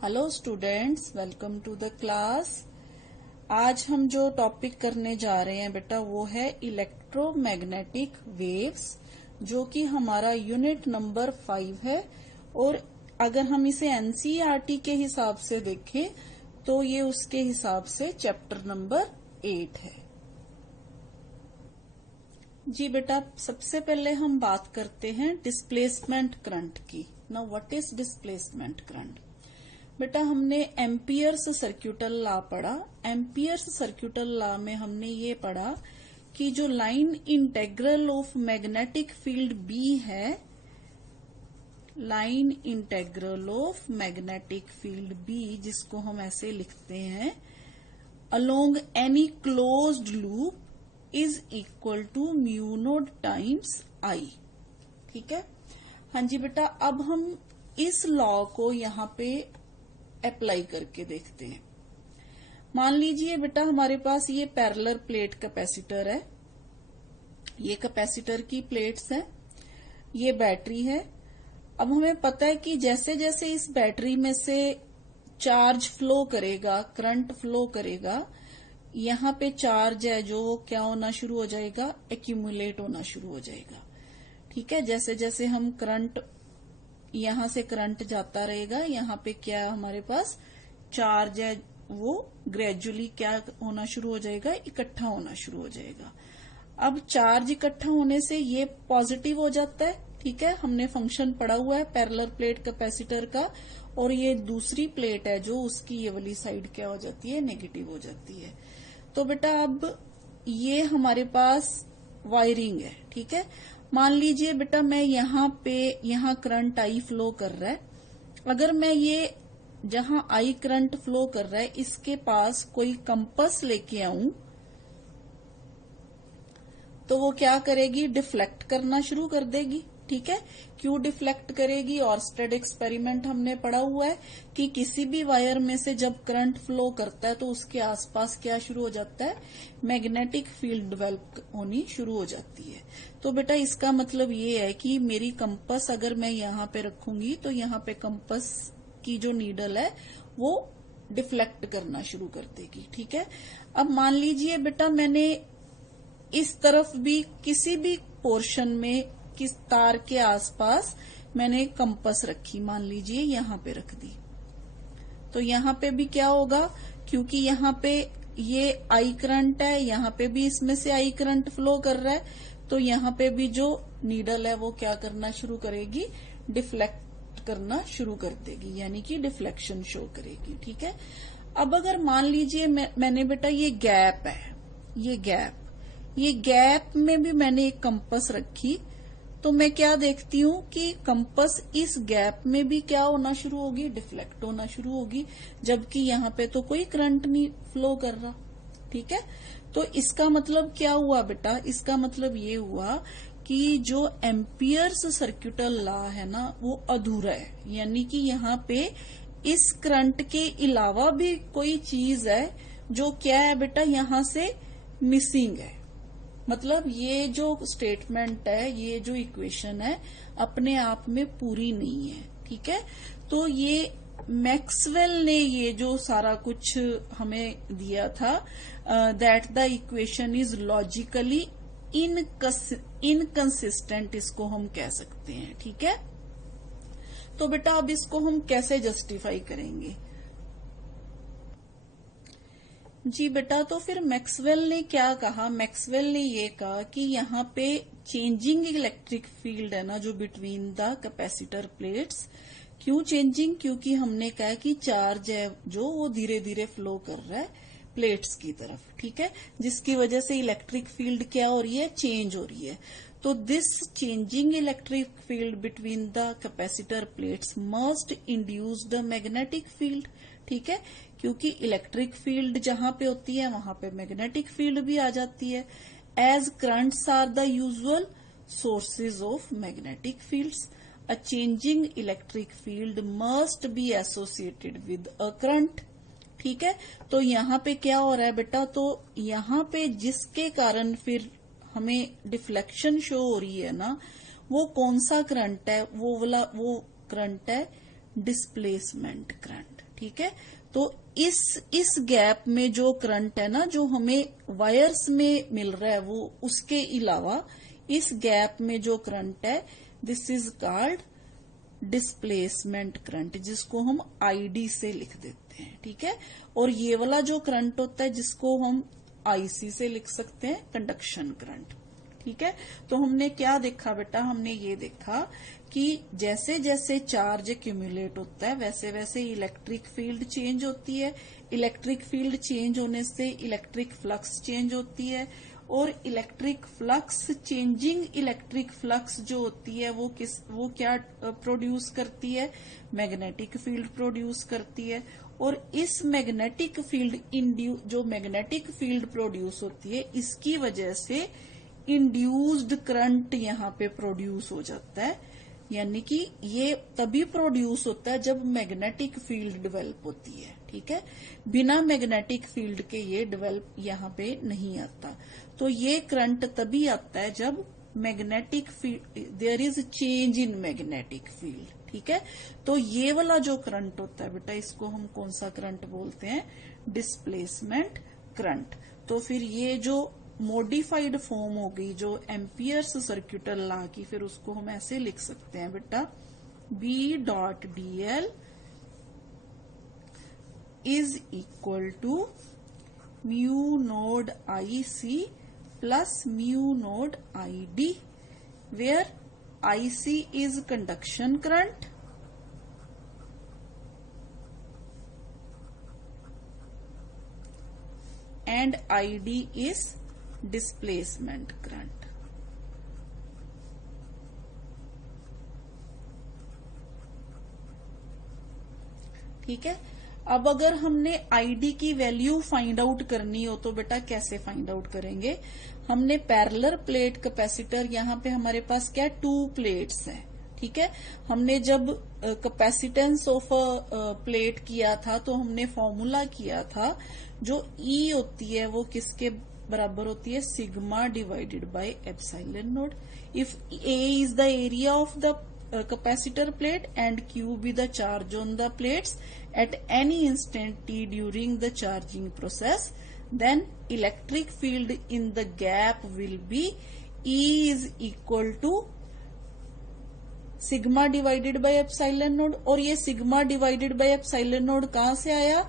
Hello students, welcome to the class. आज हम जो टॉपिक करने जा रहे हैं बेटा वो है इलेक्ट्रोमैग्नेटिक वेव्स, जो कि हमारा यूनिट नंबर 5 है। और अगर हम इसे एनसीईआरटी के हिसाब से देखें तो ये उसके हिसाब से चैप्टर नंबर 8 है। जी बेटा, सबसे पहले हम बात करते हैं डिस्प्लेसमेंट करंट की। Now what is displacement current? बेटा, हमने एम्पियर्स सर्क्यूटल लॉ पढ़ा। एम्पियर्स सर्क्यूटल लॉ में हमने ये पढ़ा कि जो line integral of magnetic field B है, line integral of magnetic field B, जिसको हम ऐसे लिखते हैं, along any closed loop is equal to mu naught times I. ठीक है। हाँ जी बेटा, अब हम इस लॉ को यहाँ पे अप्लाई करके देखते हैं। मान लीजिए बेटा, हमारे पास ये पैरेलल प्लेट कैपेसिटर है, ये कैपेसिटर की प्लेट्स हैं, ये बैटरी है। अब हमें पता है कि जैसे जैसे इस बैटरी में से चार्ज फ्लो करेगा, करंट फ्लो करेगा, यहाँ पे चार्ज है जो वो क्या होना शुरू हो जाएगा, एक्यूमुलेट होना शुरू हो जाएगा। ठीक है। जैसे जैसे हम करंट, यहां से करंट जाता रहेगा, यहाँ पे क्या हमारे पास चार्ज है, वो ग्रेजुअली क्या होना शुरू हो जाएगा, इकट्ठा होना शुरू हो जाएगा। अब चार्ज इकट्ठा होने से ये पॉजिटिव हो जाता है। ठीक है। हमने फंक्शन पढ़ा हुआ है पैरेलल प्लेट कैपेसिटर का। और ये दूसरी प्लेट है जो उसकी ये वाली साइड क्या हो जाती है, नेगेटिव हो जाती है। तो बेटा अब ये हमारे पास वायरिंग है। ठीक है। मान लीजिए बेटा, मैं यहाँ करंट आई फ्लो कर रहा है। अगर मैं ये जहां आई करंट फ्लो कर रहा है, इसके पास कोई कंपास लेके आऊं तो वो क्या करेगी, डिफ्लेक्ट करना शुरू कर देगी। ठीक है। क्यों डिफ्लेक्ट करेगी? ऑर्स्टेड एक्सपेरिमेंट हमने पढ़ा हुआ है कि किसी भी वायर में से जब करंट फ्लो करता है तो उसके आसपास क्या शुरू हो जाता है, मैग्नेटिक फील्ड डेवलप होनी शुरू हो जाती है। तो बेटा इसका मतलब ये है कि मेरी कंपास अगर मैं यहाँ पे रखूंगी तो यहाँ पे कंपास की जो नीडल है वो डिफ्लेक्ट करना शुरू कर देगी। ठीक है। अब मान लीजिए बेटा, मैंने इस तरफ भी किसी भी पोर्शन में किस तार के आसपास मैंने कंपास रखी, मान लीजिए यहाँ पे रख दी, तो यहाँ पे भी क्या होगा, क्योंकि यहाँ पे ये आई करंट है, यहाँ पे भी इसमें से आई करंट फ्लो कर रहा है, तो यहाँ पे भी जो नीडल है वो क्या करना शुरू करेगी, डिफ्लेक्ट करना शुरू कर देगी, यानी कि डिफ्लेक्शन शो करेगी। ठीक है। अब अगर मान लीजिए मैंने बेटा ये गैप है, ये गैप में भी मैंने एक कंपास रखी, तो मैं क्या देखती हूँ कि कंपास इस गैप में भी क्या होना शुरू होगी, डिफ्लेक्ट होना शुरू होगी, जबकि यहाँ पे तो कोई करंट नहीं फ्लो कर रहा। ठीक है। तो इसका मतलब क्या हुआ बेटा, इसका मतलब ये हुआ कि जो एम्पियर्स सर्क्यूटल लॉ है ना वो अधूरा है, यानी कि यहाँ पे इस करंट के अलावा भी कोई चीज है जो क्या है बेटा, यहाँ से मिसिंग है। मतलब ये जो स्टेटमेंट है, ये जो इक्वेशन है, अपने आप में पूरी नहीं है। ठीक है। तो ये मैक्सवेल ने ये जो सारा कुछ हमें दिया था, that the equation is logically inconsistent, इसको हम कह सकते हैं। ठीक है। तो बेटा अब इसको हम कैसे जस्टिफाई करेंगे? जी बेटा, तो फिर मैक्सवेल ने क्या कहा, मैक्सवेल ने ये कहा कि यहाँ पे चेंजिंग इलेक्ट्रिक फील्ड है ना जो बिटवीन द कैपेसिटर प्लेट्स, क्यों चेंजिंग, क्योंकि हमने कहा कि चार्ज है जो वो धीरे धीरे फ्लो कर रहा है प्लेट्स की तरफ। ठीक है। जिसकी वजह से इलेक्ट्रिक फील्ड क्या हो रही है, चेंज हो रही है। तो this changing electric field between the capacitor plates must induce the magnetic field. ठीक है। क्योंकि इलेक्ट्रिक फील्ड जहां पे होती है वहां पे मैग्नेटिक फील्ड भी आ जाती है। As currents are the usual sources of magnetic fields, a changing electric field must be associated with a current. ठीक है। तो यहाँ पे क्या हो रहा है बेटा, तो यहाँ पे जिसके कारण फिर हमें डिफ्लेक्शन शो हो रही है ना, वो कौन सा करंट है, वो करंट है डिस्प्लेसमेंट करंट। ठीक है। तो इस गैप में जो करंट है ना, जो हमें वायर्स में मिल रहा है, वो उसके अलावा इस गैप में जो करंट है, this is called displacement current, जिसको हम आईडी से लिख देते हैं, ठीक है। और ये वाला जो करंट होता है, जिसको हम आईसी से लिख सकते हैं, कंडक्शन करंट, ठीक है। तो हमने क्या देखा बेटा, हमने ये देखा कि जैसे जैसे चार्ज एक्यूमुलेट होता है, वैसे वैसे इलेक्ट्रिक फील्ड चेंज होती है। इलेक्ट्रिक फील्ड चेंज होने से इलेक्ट्रिक फ्लक्स चेंज होती है, और electric flux, changing electric flux जो होती है, वो क्या प्रोड्यूस करती है, मैग्नेटिक फील्ड प्रोड्यूस करती है। और इस मैग्नेटिक फील्ड जो मैग्नेटिक फील्ड प्रोड्यूस होती है, इसकी वजह से इंड्यूस्ड करंट यहाँ पे प्रोड्यूस हो जाता है। यानी कि ये तभी प्रोड्यूस होता है जब मैग्नेटिक फील्ड डेवलप होती है, ठीक है। बिना मैग्नेटिक फील्ड के ये डेवलप यहाँ पे नहीं आता। तो ये करंट तभी आता है जब magnetic field, there is change in magnetic field, ठीक है। तो ये वाला जो करंट होता है बेटा, इसको हम कौन सा करंट बोलते हैं, डिस्प्लेसमेंट करंट। तो फिर ये जो मॉडिफाइड फॉर्म हो गई जो एम्पियर्स सर्क्यूटल लॉ की, फिर उसको हम ऐसे लिख सकते हैं बेटा, B dot D L is equal to mu naught I C plus mu naught I D, where I C is conduction current and ID is displacement current। ठीक है। अब अगर हमने ID की वैल्यू फाइंड आउट करनी हो तो बेटा कैसे फाइंड आउट करेंगे, हमने पैरेलल प्लेट कैपेसिटर, यहाँ पे हमारे पास क्या, 2 प्लेट्स हैं, ठीक है। हमने जब कैपेसिटेंस ऑफ प्लेट किया था तो हमने फॉर्मूला किया था, जो E होती है वो किसके बराबर होती है, sigma divided by epsilon node. If A is the area of the capacitor plate and Q be the charge on the plates at any instant t during the charging process, then electric field in the gap will be E is equal to sigma divided by epsilon node. और ये sigma divided by epsilon node कहां से आया,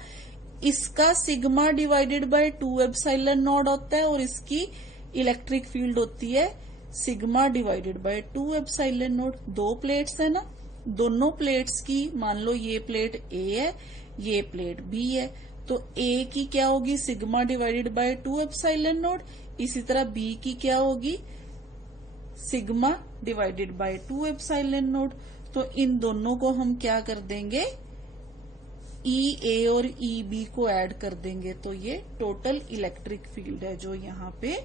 इसका sigma divided by 2 epsilon node होता है, और इसकी इलेक्ट्रिक फील्ड होती है sigma divided by 2 epsilon node. 2 plates है ना, दोनों प्लेट्स की, मान लो ये प्लेट A है, ये प्लेट B है, तो A की क्या होगी, sigma divided by 2 epsilon node. इसी तरह B की क्या होगी, sigma divided by 2 epsilon node. तो इन दोनों को हम क्या कर देंगे, EA और EB को ऐड कर देंगे, तो ये टोटल इलेक्ट्रिक फील्ड है जो यहाँ पे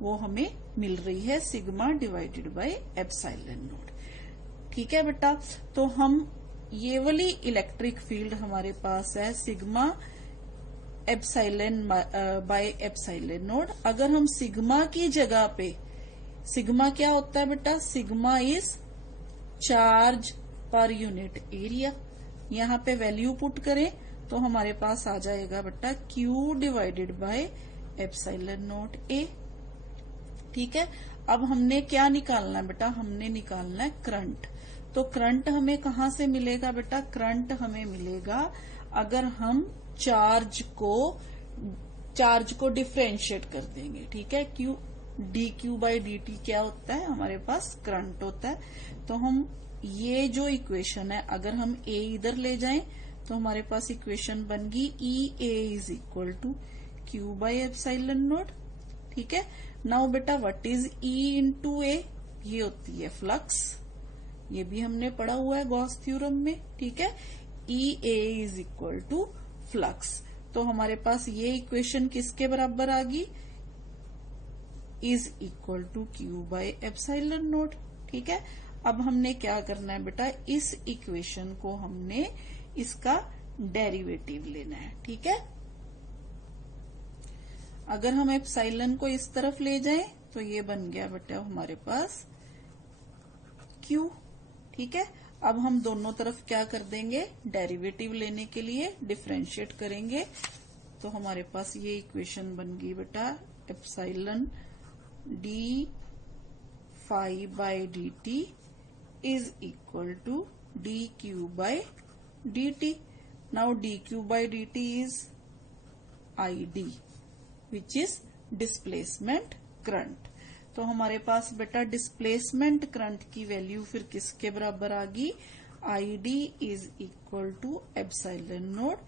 वो हमें मिल रही है, sigma divided by epsilon node, ठीक है बेटा। तो हम ये वाली इलेक्ट्रिक फील्ड हमारे पास है sigma epsilon by epsilon node. अगर हम सिग्मा की जगह पे, सिग्मा क्या होता है बेटा, sigma is charge per unit area, यहाँ पे वैल्यू पुट करें तो हमारे पास आ जाएगा बेटा Q divided by epsilon note A, ठीक है। अब हमने क्या निकालना है बेटा, हमने निकालना है करंट। तो करंट हमें कहाँ से मिलेगा बेटा, करंट हमें मिलेगा अगर हम चार्ज को डिफरेंशिएट कर देंगे, ठीक है। dq बाई dt क्या होता है, हमारे पास करंट होता है। तो हम ये जो इक्वेशन है, अगर हम A इधर ले जाएं तो हमारे पास इक्वेशन बन गई EA is equal to Q by epsilon naught, ठीक है। नाउ बेटा what is E into A, ये होती है फ्लक्स, ये भी हमने पढ़ा हुआ है गॉस थ्योरम में, ठीक है। EA is equal to flux. तो हमारे पास ये इक्वेशन किसके बराबर आ गई, is equal to Q by epsilon naught, ठीक है। अब हमने क्या करना है बेटा, इस इक्वेशन को हमने इसका डेरिवेटिव लेना है, ठीक है। अगर हम एप्सिलॉन को इस तरफ ले जाएं तो ये बन गया बेटा हमारे पास Q, ठीक है। अब हम दोनों तरफ क्या कर देंगे, डेरिवेटिव लेने के लिए डिफरेंशिएट करेंगे। तो हमारे पास ये इक्वेशन बन गई बेटा epsilon D phi by D T is equal to D Q by D T. Now D Q by D T is I D which is displacement current. तो हमारे पास बेटा डिस्प्लेसमेंट करंट की वैल्यू फिर किसके बराबर आ गई, I D is equal to epsilon naught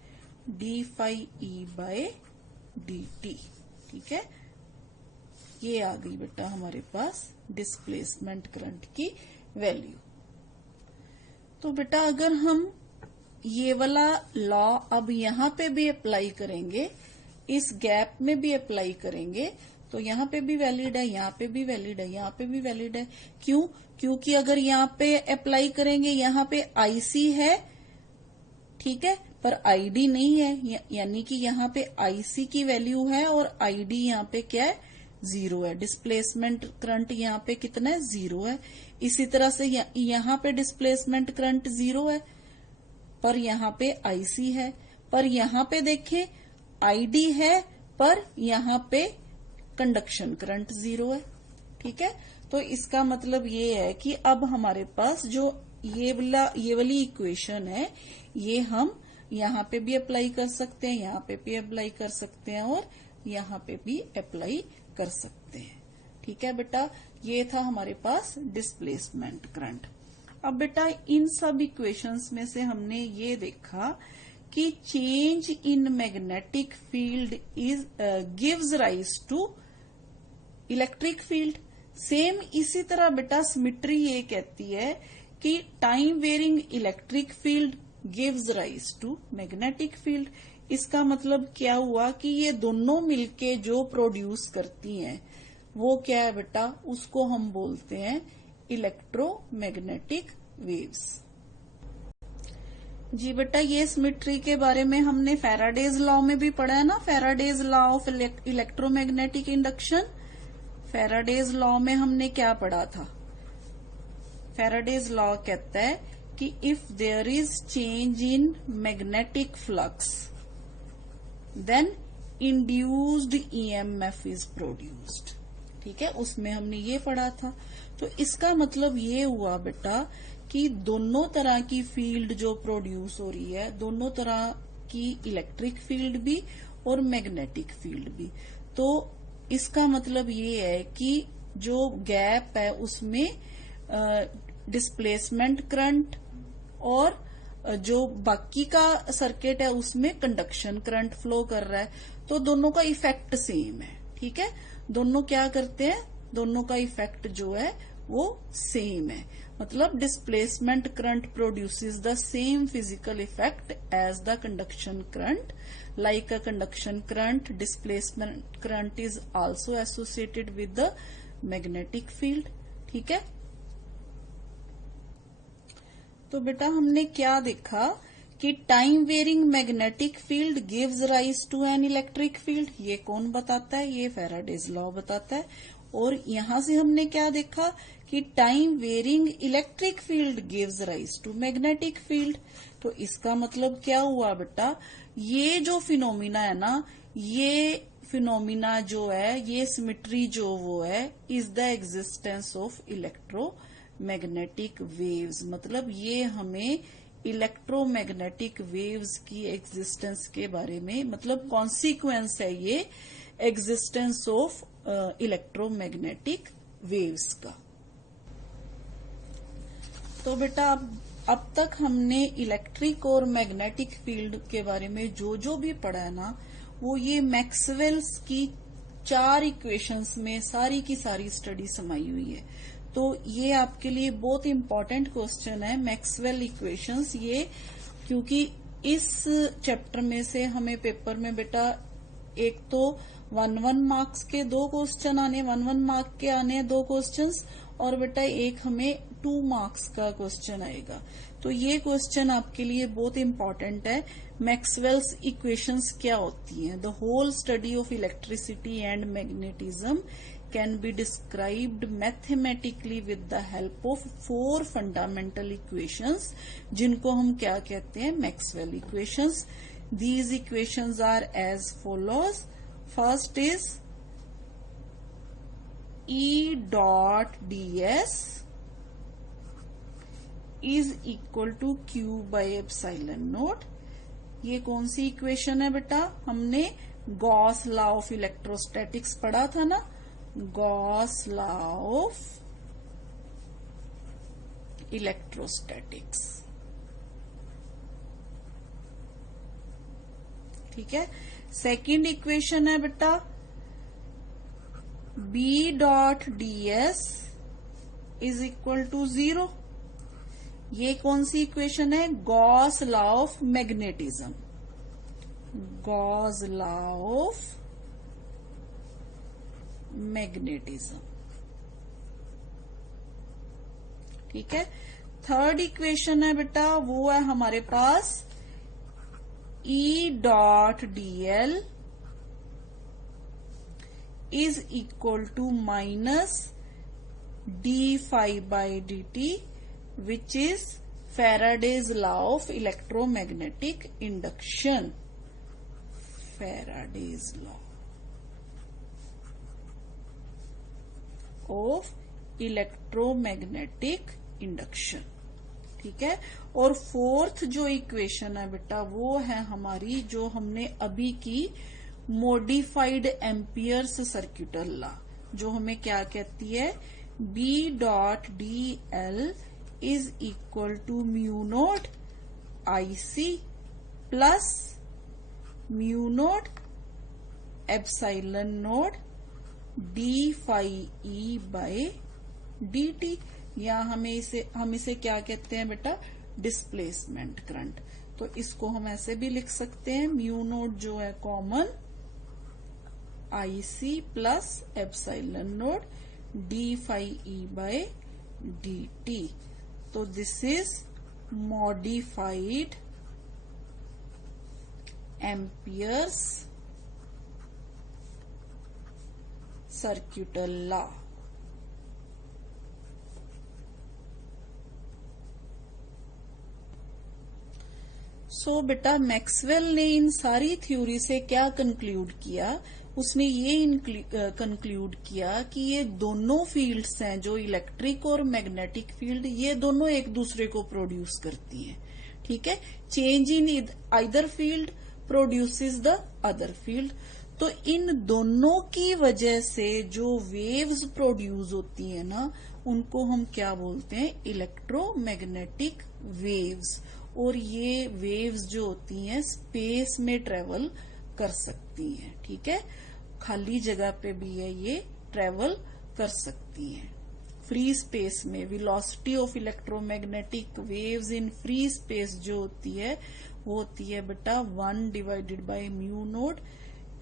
D phi E by D T. ठीक है, ये आ गई बेटा हमारे पास डिस्प्लेसमेंट करंट की वैल्यू। तो बेटा अगर हम ये वाला लॉ अब यहां पे भी अप्लाई करेंगे, इस गैप में भी अप्लाई करेंगे, तो यहाँ पे भी वैलिड है, यहाँ पे भी वैलिड है, यहाँ पे भी वैलिड है। क्यों? क्योंकि अगर यहाँ पे अप्लाई करेंगे, यहाँ पे आईसी है, ठीक है, पर आईडी नहीं है, यानी कि यहाँ पे आईसी की वैल्यू है और आईडी यहाँ पे क्या है, 0 है। डिस्प्लेसमेंट करंट यहाँ पे कितना है, 0 है। इसी तरह से यहाँ पे डिस्प्लेसमेंट करंट 0 है, पर यहाँ पे आईसी है। पर यहाँ पे देखें आईडी है, पर यहाँ पे कंडक्शन करंट 0 है। ठीक है, तो इसका मतलब ये है कि अब हमारे पास जो ये वाली इक्वेशन है, ये हम यहाँ पे भी अप्लाई कर सकते हैं, यहाँ पे भी अप्लाई कर सकते हैं और यहाँ पे भी अप्लाई कर सकते हैं। ठीक है बेटा, ये था हमारे पास डिस्प्लेसमेंट करंट। अब बेटा इन सब इक्वेशंस में से हमने ये देखा कि change in magnetic field is gives rise to electric field. Same इसी तरह बेटा सिमेट्री ये कहती है कि time varying electric field gives rise to magnetic field. इसका मतलब क्या हुआ कि ये दोनों मिलके जो प्रोड्यूस करती हैं वो क्या है बेटा, उसको हम बोलते हैं इलेक्ट्रोमैग्नेटिक वेव्स। जी बेटा, ये सिमेट्री के बारे में हमने फैराडेज लॉ में भी पढ़ा है ना, Faraday's law of electromagnetic induction. Faraday's law में हमने क्या पढ़ा था, फैराडेज लॉ कहता है कि if there is change in magnetic flux then induced EMF is produced. ठीक है, उसमें हमने ये पढ़ा था। तो इसका मतलब ये हुआ बेटा कि दोनों तरह की फील्ड जो प्रोड्यूस हो रही है, दोनों तरह की इलेक्ट्रिक फील्ड भी और मैग्नेटिक फील्ड भी, तो इसका मतलब ये है कि जो गैप है उसमें डिस्प्लेसमेंट करंट और जो बाकी का सर्किट है उसमें कंडक्शन करंट फ्लो कर रहा है, तो दोनों का इफेक्ट सेम है। ठीक है, दोनों क्या करते हैं, दोनों का इफेक्ट जो है वो सेम है। मतलब displacement current produces the same physical effect as the conduction current. Like a conduction current, displacement current is also associated with the magnetic field. ठीक है, तो बेटा हमने क्या देखा कि time varying magnetic field gives rise to an electric field. ये कौन बताता है, ये फैराडेज लॉ बताता है। और यहां से हमने क्या देखा कि time varying electric field gives rise to magnetic field. तो इसका मतलब क्या हुआ बेटा, ये जो फिनोमिना है ना, ये फिनोमिना जो है, ये सिमेट्री जो वो है, is the existence of electromagnetic waves. मतलब ये हमें इलेक्ट्रोमैग्नेटिक वेव्स की एग्जिस्टेंस के बारे में, मतलब कॉन्सिक्वेंस है ये एग्जिस्टेंस ऑफ इलेक्ट्रोमैग्नेटिक वेव्स का। तो बेटा अब तक हमने इलेक्ट्रिक और मैग्नेटिक फील्ड के बारे में जो भी पढ़ा है ना, वो ये मैक्सवेल्स की 4 इक्वेशंस में सारी की सारी स्टडी समाई हुई है। तो ये आपके लिए बहुत इंपॉर्टेंट क्वेश्चन है, मैक्सवेल इक्वेशंस ये, क्योंकि इस चैप्टर में से हमें पेपर में बेटा एक तो 1-1 मार्क्स के 2 क्वेश्चन आने, 1-1 मार्क के आने 2 क्वेश्चंस, और बेटा एक हमें 2 मार्क्स का क्वेश्चन आएगा। तो ये क्वेश्चन आपके लिए बहुत इंपॉर्टेंट है। मैक्सवेल्स इक्वेशंस क्या होती हैं, the whole study of electricity and magnetism can be described mathematically with the help of 4 fundamental equations, जिनको हम क्या कहते हैं, Maxwell equations. These equations are as follows. First is E dot ds is equal to Q by epsilon naught. ये कौन सी equation है बेटा? हमने गॉस लॉ ऑफ इलेक्ट्रोस्टैटिक्स पढ़ा था ना, गॉस लॉ ऑफ इलेक्ट्रोस्टैटिक्स. ठीक है. सेकेंड इक्वेशन है बेटा B dot ds is equal to 0. ये कौन सी इक्वेशन है? Gauss law of magnetism. Gauss law of magnetism. ठीक है. थर्ड इक्वेशन है बेटा, वो है हमारे पास E dot dl is equal to minus d phi by dt, which is Faraday's law of electromagnetic induction. Faraday's law of electromagnetic induction. ठीक है. और फोर्थ जो इक्वेशन है बेटा, वो है हमारी जो हमने अभी की मॉडिफाइड एम्पियर्स सर्क्यूटल लॉ, जो हमें क्या कहती है, B dot D L is equal to mu naught IC plus mu naught epsilon naught D phi E by D T. या हम इसे क्या कहते हैं बेटा, डिस्प्लेसमेंट करंट. तो इसको हम ऐसे भी लिख सकते हैं, म्यू नोट जो है common IC plus epsilon naught D phi E by D t. तो this is modified Ampere's circuital law. So बेटा मैक्सवेल ने इन सारी थ्योरी से क्या कंक्लूड किया? उसने ये कंक्लूड किया कि ये दोनों फील्ड्स हैं, जो इलेक्ट्रिक और मैग्नेटिक फील्ड, ये दोनों एक दूसरे को प्रोड्यूस करती हैं. ठीक है. Change in either field produces the other field. तो इन दोनों की वजह से जो वेव्स प्रोड्यूस होती है ना, उनको हम क्या बोलते हैं, इलेक्ट्रोमैग्नेटिक वेव्स. और ये वेव्स जो होती हैं स्पेस में ट्रेवल कर सकती हैं. ठीक है. खाली जगह पे भी है ये ट्रेवल कर सकती हैं. फ्री स्पेस में velocity of electromagnetic waves in free space जो होती है, वो होती है बेटा 1 divided by mu naught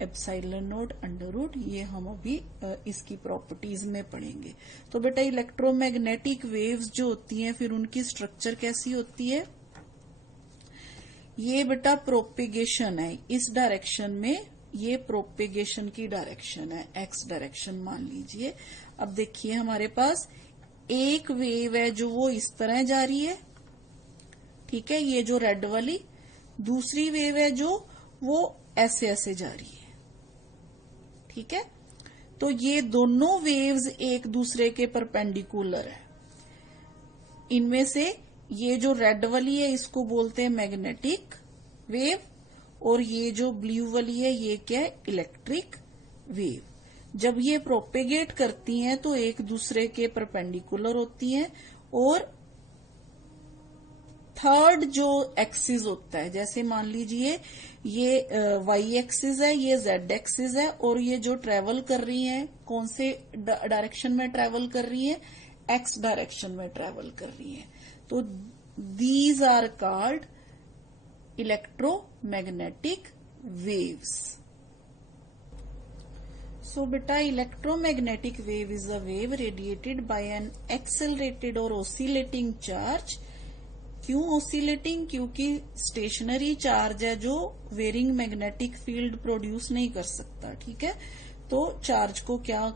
epsilon naught under root. ये हम अभी इसकी प्रॉपर्टीज में पढ़ेंगे. तो बेटा इलेक्ट्रोमैग्नेटिक वेव्स जो होती हैं, फिर उनकी स्ट्रक्चर कैसी होती है? ये बेटा प्रोपेगेशन है इस डायरेक्शन में, ये प्रोपेगेशन की डायरेक्शन है, एक्स डायरेक्शन मान लीजिए. अब देखिए हमारे पास एक वेव है जो वो इस तरह जा रही है. ठीक है, ये जो रेड वाली. दूसरी वेव है जो वो ऐसे ऐसे जा रही है. ठीक है. तो ये दोनों वेव्स एक दूसरे के परपेंडिकुलर है. इनमें से ये जो रेड वाली है इसको बोलते हैं मैग्नेटिक वेव, और ये जो ब्लू वाली है ये क्या है, इलेक्ट्रिक वेव. जब ये प्रोपेगेट करती हैं तो एक दूसरे के परपेंडिकुलर होती हैं. और थर्ड जो एक्सिस होता है, जैसे मान लीजिए ये वाई एक्सिस है, ये जेड एक्सिस है, और ये जो ट्रेवल कर रही है, कौन से डायरेक्शन में ट्रेवल कर रही है, एक्स डायरेक्शन में ट्रेवल कर रही है. तो these are called electromagnetic waves. So बेटा electromagnetic wave is a wave radiated by an accelerated और ऑसिलेटिंग चार्ज. क्यों ऑसिलेटिंग? क्योंकि स्टेशनरी चार्ज है जो वेरिंग मैग्नेटिक फील्ड प्रोड्यूस नहीं कर सकता. ठीक है. तो चार्ज को क्या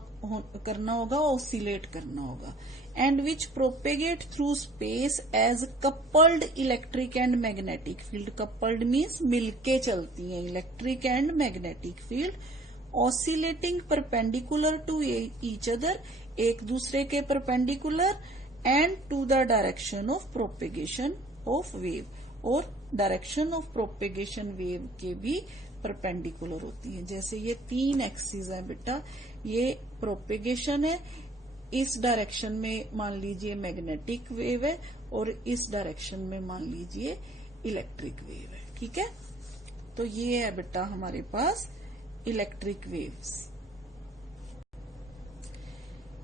करना होगा, ऑसिलेट करना होगा। And which propagate through space as coupled electric and magnetic field. Coupled means मिलके चलती है, electric and magnetic field. Oscillating perpendicular to each other, एक दूसरे के perpendicular, and to the direction of propagation of wave, और direction of propagation wave के भी perpendicular होती है। जैसे ये 3 एक्सिस है बेटा, ये प्रोपेगेशन है, इस डायरेक्शन में मान लीजिए मैग्नेटिक वेव है, और इस डायरेक्शन में मान लीजिए इलेक्ट्रिक वेव है। ठीक है, तो ये है बेटा हमारे पास इलेक्ट्रिक वेव्स।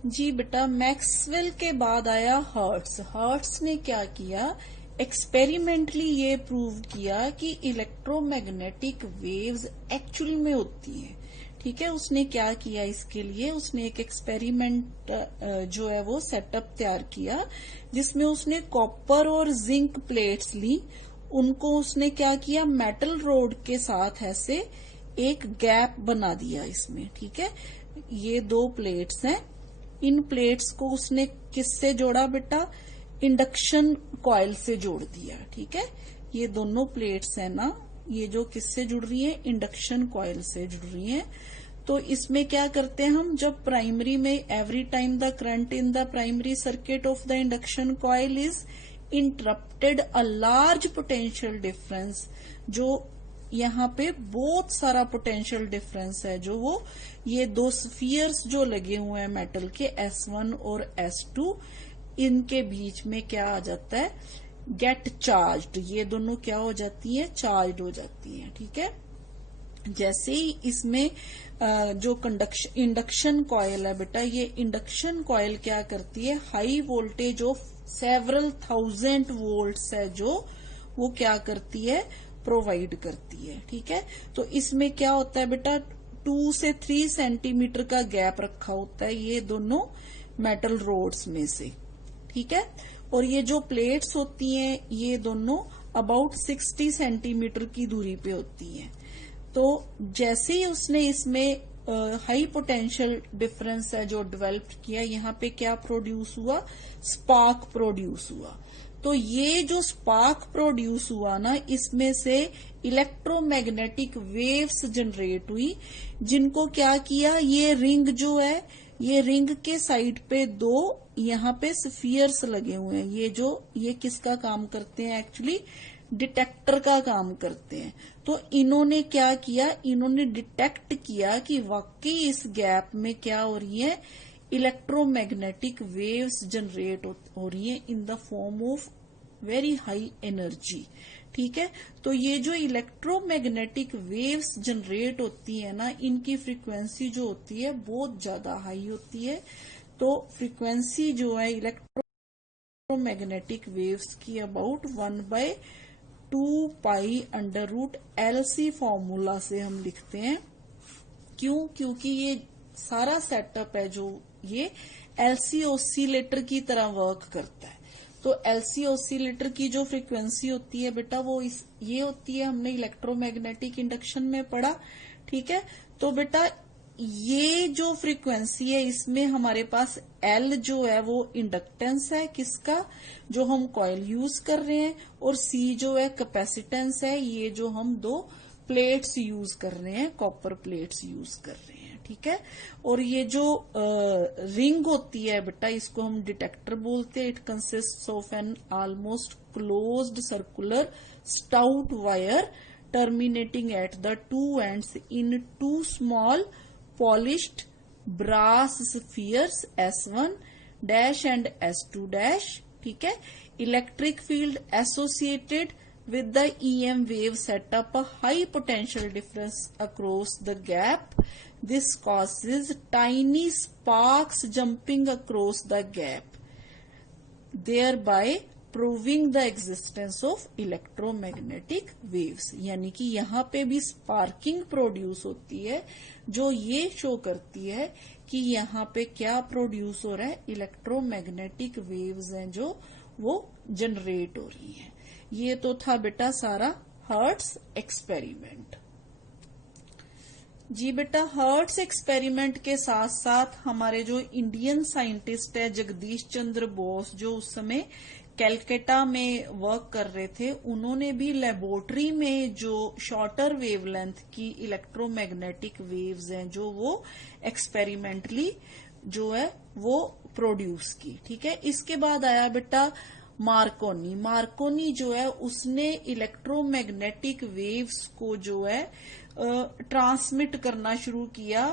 जी बेटा, मैक्सवेल के बाद आया हर्ट्ज। हर्ट्ज ने क्या किया, एक्सपेरिमेंटली ये प्रूव किया कि इलेक्ट्रोमैग्नेटिक वेव्स एक्चुअली में होती हैं। ठीक है, उसने क्या किया, इसके लिए उसने एक एक्सपेरिमेंट जो है वो सेटअप तैयार किया, जिसमें उसने कॉपर और जिंक प्लेट्स ली, उनको उसने क्या किया, मेटल रोड के साथ ऐसे एक गैप बना दिया इसमें। ठीक है, ये 2 प्लेट्स हैं, इन प्लेट्स को उसने किससे जोड़ा बेटा, इंडक्शन कॉइल से जोड़ दिया। ठीक है, ये दोनों प्लेट्स है ना, ये जो किससे जुड़ रही है, इंडक्शन कॉइल से जुड़ रही है। तो इसमें क्या करते हैं हम, जब प्राइमरी में every time the current in the primary circuit of the induction coil is interrupted a large potential difference, जो यहाँ पे बहुत सारा पोटेंशियल डिफरेंस है, जो वो ये 2 स्फीयर्स जो लगे हुए हैं मेटल के S1 और S2, इनके बीच में क्या आ जाता है, गेट चार्ज्ड, ये दोनों क्या हो जाती है, चार्ज हो जाती है। ठीक है, जैसे ही इसमें जो इंडक्शन कॉइल है बेटा, ये इंडक्शन कॉइल क्या करती है, high voltage of several thousand volts है जो वो क्या करती है, प्रोवाइड करती है। ठीक है, तो इसमें क्या होता है बेटा, 2 से 3 सेंटीमीटर का गैप रखा होता है ये दोनों मेटल रोड्स में से। ठीक है, और ये जो प्लेट्स होती हैं ये दोनों अबाउट 60 सेंटीमीटर की दूरी पे होती हैं। तो जैसे ही उसने इसमें हाई पोटेंशियल डिफरेंस है जो डेवलप किया, यहाँ पे क्या प्रोड्यूस हुआ, स्पार्क प्रोड्यूस हुआ। तो ये जो स्पार्क प्रोड्यूस हुआ ना, इसमें से इलेक्ट्रोमैग्नेटिक वेव्स जनरेट हुई, जिनको क्या किया, ये रिंग जो है, ये रिंग के साइड पे 2 यहाँ पे स्फीयर्स लगे हुए हैं, ये किसका काम करते हैं, एक्चुअली डिटेक्टर का काम करते हैं। तो इन्होंने क्या किया, इन्होंने डिटेक्ट किया कि वाकई इस गैप में क्या हो रही है, इलेक्ट्रोमैग्नेटिक वेव्स जनरेट हो रही है in the form of very high energy. ठीक है, तो ये जो इलेक्ट्रोमैग्नेटिक वेव्स जनरेट होती है ना, इनकी फ्रीक्वेंसी जो होती है बहुत ज्यादा हाई होती है। तो फ्रीक्वेंसी जो है इलेक्ट्रोमैग्नेटिक वेव्स की अबाउट 1/2 पाई √LC फॉर्मूला से हम लिखते हैं। क्यों, क्योंकि ये सारा सेटअप है जो ये LC ऑसिलेटर की तरह वर्क करता है। तो LC ऑसिलेटर की जो फ्रीक्वेंसी होती है बेटा, वो ये होती है, हमने इलेक्ट्रोमैग्नेटिक इंडक्शन में पढ़ा। ठीक है, तो बेटा ये जो फ्रीक्वेंसी है, इसमें हमारे पास L जो है वो इंडक्टेंस है किसका, जो हम कॉइल यूज कर रहे हैं, और C जो है कैपेसिटेंस है, ये जो हम 2 प्लेट्स यूज कर रहे हैं, कॉपर प्लेट्स यूज कर रहे हैं। ठीक है, और ये जो रिंग होती है बेटा, इसको हम डिटेक्टर बोलते हैं। It consists of an almost closed circular stout wire terminating at the 2 ends in 2 small polished brass spheres S1 dash and S2 dash। ठीक है, electric field associated with the EM wave set up a high potential difference across the gap. This causes tiny sparks jumping across the gap, thereby proving the existence of electromagnetic waves। यानी कि यहाँ पे भी sparking produce होती है, जो ये show करती है कि यहाँ पे क्या प्रोड्यूस हो रहा है, इलेक्ट्रोमैग्नेटिक वेव्स हैं जो वो जनरेट हो रही हैं। ये तो था बेटा सारा हर्ट्ज एक्सपेरिमेंट। जी बेटा, हर्ट्स एक्सपेरिमेंट के साथ साथ हमारे जो इंडियन साइंटिस्ट है जगदीश चंद्र बोस, जो उस समय कैलकाटा में वर्क कर रहे थे, उन्होंने भी लेबोरेटरी में जो शॉर्टर वेवलेंथ की इलेक्ट्रोमैग्नेटिक वेव्स हैं जो वो एक्सपेरिमेंटली जो है वो प्रोड्यूस की। ठीक है, इसके बाद आया बेटा मार्कोनी। मार्कोनी जो है उसने इलेक्ट्रोमैग्नेटिक वेव्स को जो है ट्रांसमिट करना शुरू किया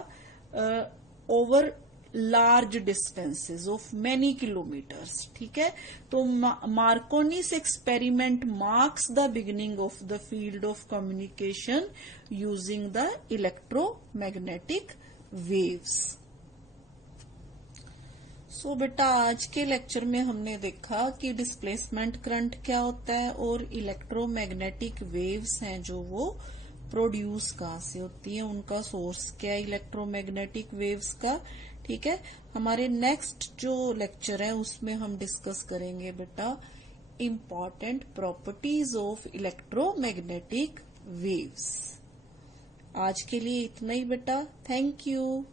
over large distances of many kilometres. ठीक है, तो Marconi's experiment marks the beginning of the field of communication using the electromagnetic waves. So बेटा, आज के लेक्चर में हमने देखा कि डिस्प्लेसमेंट करंट क्या होता है और इलेक्ट्रोमैग्नेटिक वेव्स हैं जो वो प्रोड्यूस कहाँ से होती है, उनका सोर्स क्या है इलेक्ट्रोमैग्नेटिक वेव्स का। ठीक है, हमारे नेक्स्ट जो लेक्चर है उसमें हम डिस्कस करेंगे बेटा important properties of electromagnetic waves. आज के लिए इतना ही बेटा, थैंक यू।